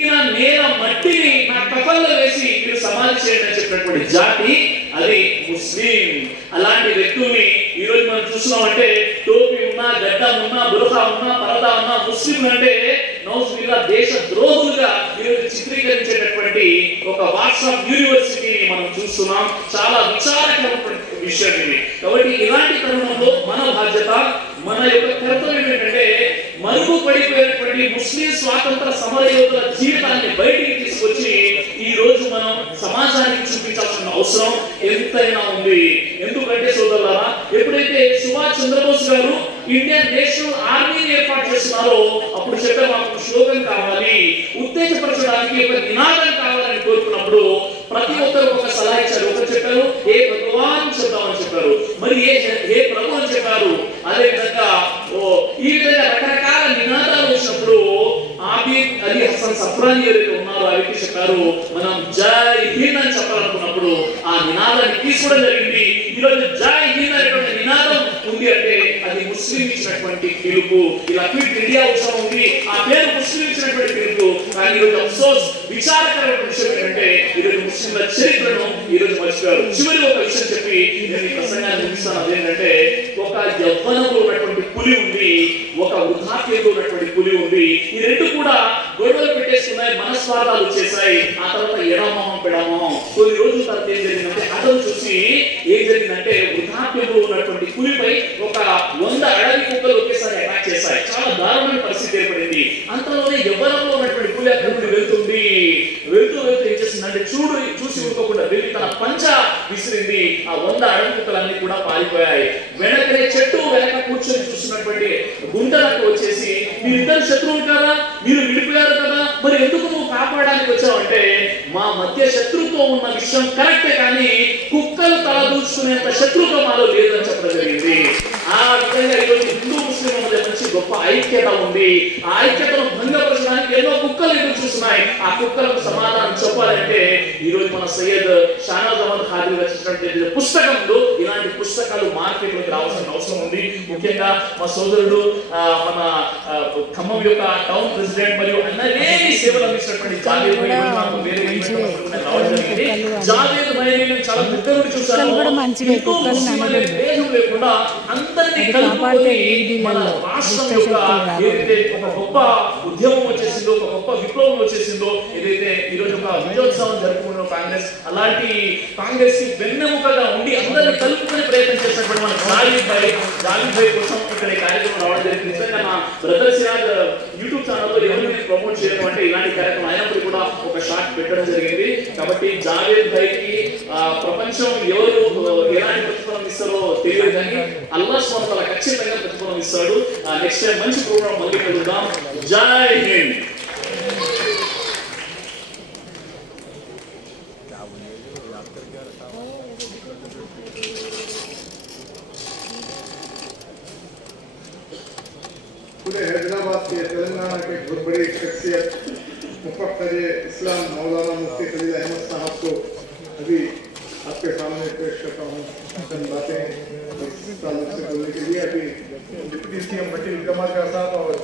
నేల మట్టిని నా కఫల్లో వేసి మీరు సమాధి చేయండి అని చెప్పినటువంటి జాతి అది ముస్లిం. అలాంటి వ్యక్తుల్ని ఈ రోజు మనం చూస్తున్నామంటే టోపీ ఉన్నా, గడ్డం ఉన్నా, బురఖా ఉన్నా, పరదా ఉన్నా ముస్లిం అంటే నౌజుబిల్లా దేశ ద్రోహులుగా ఈరోజు చిత్రీకరించేటటువంటి ఒక వాట్సాప్ యూనివర్సిటీని మనం చూస్తున్నాం. చాలా విచారకరమైన విషయం ఇది. కాబట్టి ఇలాంటి తరుణంలో మన బాధ్యత, మన యొక్క కర్తవ్యం ఏంటంటే మరుగు పడిపోయినటువంటి ముస్లిం స్వాతంత్ర సమరయోధుల జీవితాన్ని బయటికి తీసుకొచ్చి ఈ రోజు మనం సమాజానికి చూపించాల్సిన అవసరం ఎంతైనా ఉంది. ఎందుకంటే సోదరులారా, ఎప్పుడైతే సుభాష్ చంద్రబోస్ గారు ఇండియన్ నేషనల్ ఆర్మీని ఏర్పాటు చేస్తున్నారో అప్పుడు చెప్పారు మాకు స్లోగన్ కావాలి, ఉత్తేజపరచడానికి ఒక నినాదం కావాలని కోరుకున్నప్పుడు ప్రతి ఒక్కరు ఒక సలహా ఇచ్చారు. ఒకరు చెప్పారు ఏ భగవాన్ చెప్తామని చెప్పారు, మరి ఏ ప్రభు అని చెప్పారు. అదే విధంగా ఈ విధంగా రకరకాల నినాదాలు వచ్చినప్పుడు ఆబిద్ అలీ హసన్ సఫ్రాని ఎవరైతే ఉన్నారో ఆ వ్యక్తి చెప్పారు మనం జై హింద్ అని చెప్పాలనుకున్నప్పుడు ఆ నినాదాన్ని తీసుకోవడం జరిగింది. ఈరోజు జై హింద్ అనేటువంటి నినాదం ఉంది అంటే అది ముస్లిం ఇచ్చినటువంటి పిలుపు. ఇలా క్విట్ ఇండియా ఉత్సవం ఉంది, ఆ పేరు ముస్లిం ఇచ్చినటువంటి పిలుపు. కానీ ఈరోజు అఫ్సోస్ విచారకరమైన విషయం ఏంటంటే ఈరోజు ముస్లింల చరిత్రను ఈరోజు మర్చిపోయారు. చివరి ఒక విషయం చెప్పి నేను ఈ ప్రసంగాన్ని ముగిస్తాను. అదేంటంటే ఒక యవ్వనంలో ఉన్నటువంటి పులి ఉంది, ఒక వృద్ధాప్యంలో ఉన్నటువంటి పులి ఉంది. ఈ రెండు కూడా గొడవలు పెట్టేసుకున్నాయి, మనస్వాదాలు వచ్చేసాయి. ఆ తర్వాత ఎడమోహం పెడమోహం. కొన్ని రోజుల తర్వాత ఏం జరిగిందంటే అతను చూసి ఏం జరిగిందంటే వృద్ధాప్యంలో ఉన్నటువంటి పులిపై ఒక 100 అడవి కుక్కలు ఒకేసారి అటాక్ చేశాయి. చాలా దారుణమైన పరిస్థితి ఏర్పడింది. అంతలోనే యవ్వనంలో ఉన్నటువంటి పులి అక్కడి నుండి వెళ్తుంది. వెళ్తూ ఏం చేస్తుందంటే చూసి ఊరుకోకుండా వెళ్ళి తన పంచ విసిరింది. ఆ 100 అడవి కుక్కలన్నీ కూడా పారిపోయాయి. వెనకనే చెట్టు వెనక కూర్చొని చూస్తున్నటువంటి గుంటలకు వచ్చేసి మీరిద్దరు శత్రువులు కదా, మీరు విడిపోయారు కదా, మరి ఎందుకు నువ్వు కాపాడడానికి వచ్చావు అంటే మా మధ్య శత్రుత్వం ఉన్న విషయం కరెక్టే, కానీ కుక్కలు తల దూచుకునేంత శత్రుత్వం మాలో లేదని చెప్పడం జరిగింది. ఆ విధంగా ఈరోజు హిందూ ముస్లిం మధ్య నుంచి గొప్ప ఐక్యత ఉంది. ఆ ఐక్యతను భంగపరచడానికి ఎన్నో కుక్కలు ఎదురు చూస్తున్నాయి. ఆ కుక్కలకు సమాధానం చెప్పాలంటే ఈ రోజు మన సయ్యద్ షానవాజ్ అహ్మద్ ఖాద్రీ రచించినటువంటి పుస్తకంలో ఇలాంటి పుస్తకాలు మార్కెట్లోకి రావాల్సిన అవసరం ఉంది. ముఖ్యంగా మా సోదరుడు మన ఖమ్మం యొక్క టౌన్ ప్రెసిడెంట్ మరియు అన్నలేని సేవలు అందించినటువంటి జావేద్ భాయ్ రావడం జరిగింది. జావేద్ భాయ్ చాలా దగ్గర నుండి చూశాను. లేకుండా అందరినీ కలుపుకొని మన రాష్ట్రం యొక్క ఏదైతే ఒక గొప్ప ఉద్యమం వచ్చేసిందో, ఒక గొప్ప విప్లవం వచ్చేసిందో, ఏదైతే ఈరోజు ఒక విజయోత్సవం జరుపుకున్న కాంగ్రెస్, అలాంటి కాంగ్రెస్ కి వెన్నెముకగా ఉండి అందరినీ కలుపుకునే ప్రయత్నం చేసినటువంటి మన జావేద్ భాయ్ కోసం ఇక్కడ ఈ కార్యక్రమం రావడం జరిగింది. నిజంగా నా బ్రదర్ సిరాజ్ యూట్యూబ్ ఛానల్లో ఎవరిని ప్రమోట్ చేయడం అంటే ఇలాంటి కార్యక్రమం అయినప్పుడు కూడా ఒక షార్ట్ పెట్టడం జరిగింది. కాబట్టి జావేద్ భాయ్కి ప్రపంచం ఎవరు ఎలాంటి ప్రతిఫలం ఇస్తారో తెలియదు, కానీ అల్లాహ్ సుబ్హానహు వ తఆలా ఖచ్చితంగా ప్రతిఫలం ఇస్తాడు. నెక్స్ట్ టైం మంచి ప్రోగ్రామ్ మళ్ళీ కలుద్దాం. జై హింద్. पूरे हैदराबाद के तेलंगाना के बहुत बड़ी शख्सियत मुफक्किर इस्लाम मौलाना मुफ्ती खलील अहमद साहब को अभी आपके सामने पेश करता हूँ चंद बातें इस ताल्लुक से बोलने के लिए। अभी डिप्टी सीएम बटील कमर का साहब और